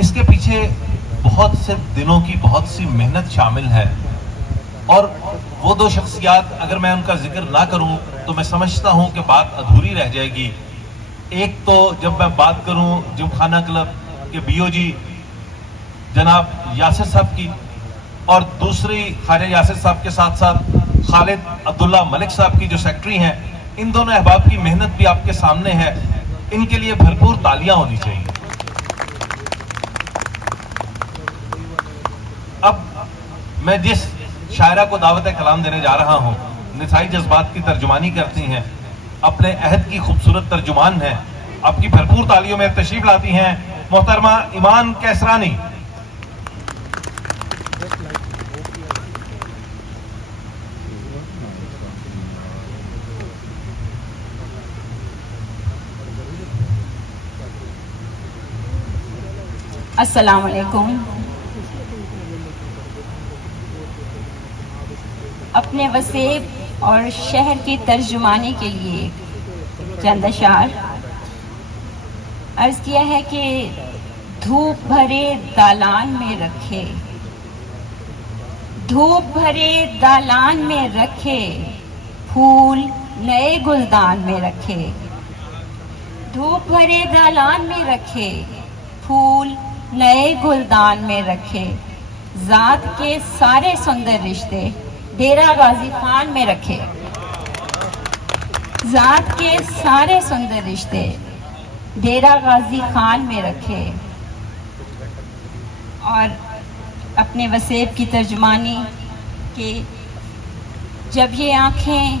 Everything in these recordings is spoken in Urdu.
اس کے پیچھے بہت سے دنوں کی بہت سی محنت شامل ہے، اور وہ دو شخصیات اگر میں ان کا ذکر نہ کروں تو میں سمجھتا ہوں کہ بات ادھوری رہ جائے گی۔ ایک تو جب میں بات کروں جم خانہ کلب کے بی او جی جناب یاسر صاحب کی، اور دوسری خواجہ یاسر صاحب کے ساتھ ساتھ خالد عبداللہ ملک صاحب کی جو سیکٹری ہیں، ان دونوں احباب کی محنت بھی آپ کے سامنے ہے، ان کے لیے بھرپور تالیاں ہونی چاہیے۔ اب میں جس شاعرہ کو دعوت کلام دینے جا رہا ہوں، نسائی جذبات کی ترجمانی کرتی ہیں، اپنے عہد کی خوبصورت ترجمان ہیں، آپ کی بھرپور تالیوں میں تشریف لاتی ہیں محترمہ ایمان کیسرانی۔ السلام علیکم۔ اپنے وسیب اور شہر کی ترجمانی کے لیے چند اشعار عرض کیا ہے کہ دھوپ بھرے دالان میں رکھے، دھوپ بھرے دالان میں رکھے، پھول نئے گلدان میں رکھے، دھوپ بھرے دالان میں رکھے، پھول نئے گلدان میں رکھے، ذات کے سارے سندر رشتے ڈیرہ غازی خان میں رکھے، ذات کے سارے سندر رشتے ڈیرہ غازی خان میں رکھے۔ اور اپنے وسیب کی ترجمانی کہ جب یہ آنکھیں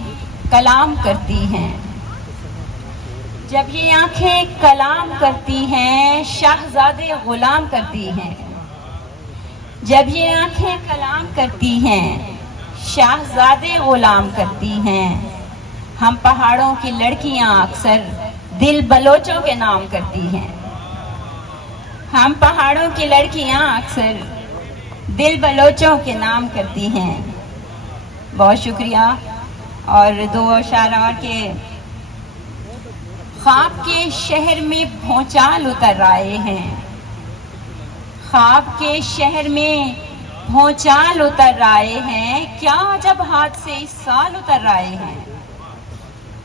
کلام کرتی ہیں، جب یہ آنکھیں کلام کرتی ہیں، شاہزادے غلام کرتی ہیں، جب یہ آنکھیں کلام کرتی ہیں، شاہزادے غلام کرتی ہیں، ہم پہاڑوں کی لڑکیاں اکثر دل بلوچوں کے نام کرتی ہیں، ہم پہاڑوں کی لڑکیاں اکثر دل بلوچوں کے نام کرتی ہیں۔ بہت شکریہ۔ اور دو اشعار اور کے خواب کے شہر میں بھونچال اتر آئے ہیں، خواب کے شہر میں بھونچال اتر آئے ہیں، کیا جب ہاتھ سے اس سال اتر آئے ہیں،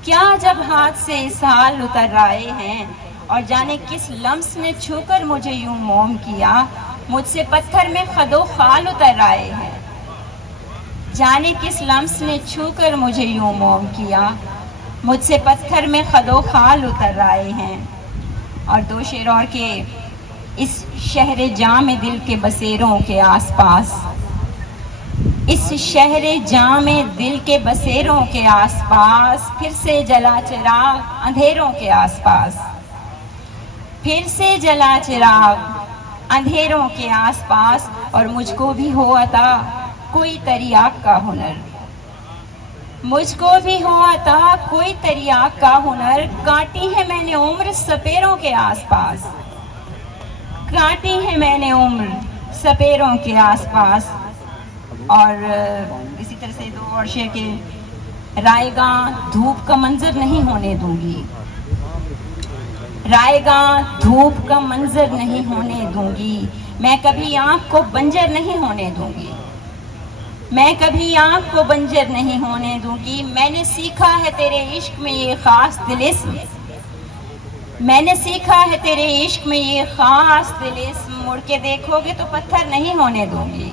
کیا جب ہاتھ سے اس سال اتر آئے ہیں، اور جانے کس لمس نے چھو کر مجھے یوں موم کیا، مجھ سے پتھر میں خد و خال اتر آئے ہیں، جانے کس لمس نے چھو کر مجھے یوں موم کیا، مجھ سے پتھر میں خد و خال اتر آئے ہیں۔ اور دو شعر اور کے اس شہر جام دل کے بسیروں کے آس پاس، اس شہر جام دل کے بسیروں کے آس پاس، پھر سے جلا چراغ اندھیروں کے آس پاس، پھر سے جلا چراغ اندھیروں کے آس پاس، اور مجھ کو بھی ہو عطا کوئی تریاق کا ہنر، مجھ کو بھی ہو عطا کوئی تریاق کا ہنر، کاٹی ہے میں نے عمر سپیروں کے آس پاس، کاٹی ہے میں نے عمر سپیروں کے آس پاس۔ اور اسی طرح سے دو اور شعر کے رائے گاں دھوپ کا منظر نہیں ہونے دوں گی، رائے گاں دھوپ کا منظر نہیں ہونے دوں گی، میں کبھی آنکھ کو بنجر نہیں ہونے دوں گی، میں کبھی آنکھ کو بنجر نہیں ہونے دوں گی، میں نے سیکھا ہے تیرے عشق میں یہ خاص طلسم، میں نے سیکھا ہے تیرے عشق میں یہ خاص طلسم، مڑ کے دیکھو گے تو پتھر نہیں ہونے دوں گی،